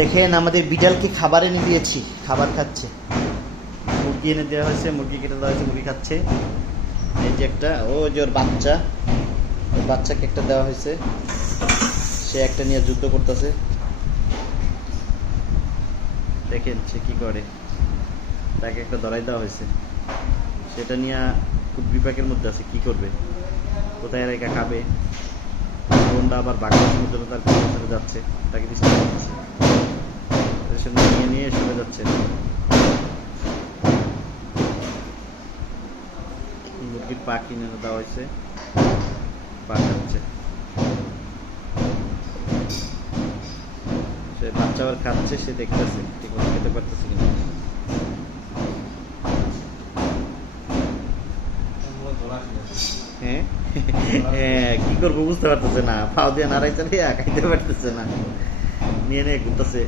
দেখেন আমাদের বিড়ালকে খাবার এনে দিয়েছি, খাবার খাচ্ছে। মুরগি এনে দেওয়া হয়েছে, মুরগি কেটে দেওয়া হয়েছে, মুরগি খাচ্ছে। এই যে একটা, ও যে ওর বাচ্চা, ওর বাচ্চাকে একটা দেওয়া হয়েছে, সে একটা নিয়ে যুদ্ধ করতেছে। দেখেন সে কি করে, তাকে একটা ধরাই দেওয়া হয়েছে, সেটা নিয়ে খুব বিপাকের মধ্যে আছে, কি করবে, কোথায় রেখা খাবে। বোনটা আবার বাঘের সমুদ্রে তার চলে যাচ্ছে, তাকে ডিস্টার্ব করতেছে, নিয়ে নিয়ে চলে যাচ্ছে। মুরগির পা কিনে দেওয়া হয়েছে, পা খাচ্ছে। সে বাচ্চা আবার খাচ্ছে, সে দেখতেছে ঠিক মতো খেতে পারতেছে কিনা। হ্যাঁ হ্যাঁ, কি করবো বুঝতে পারতেছে না, পাও দিয়ে নাড়াইছে, খাইতে পারতেছে না, নিয়ে নিয়ে ঘুরতেছে।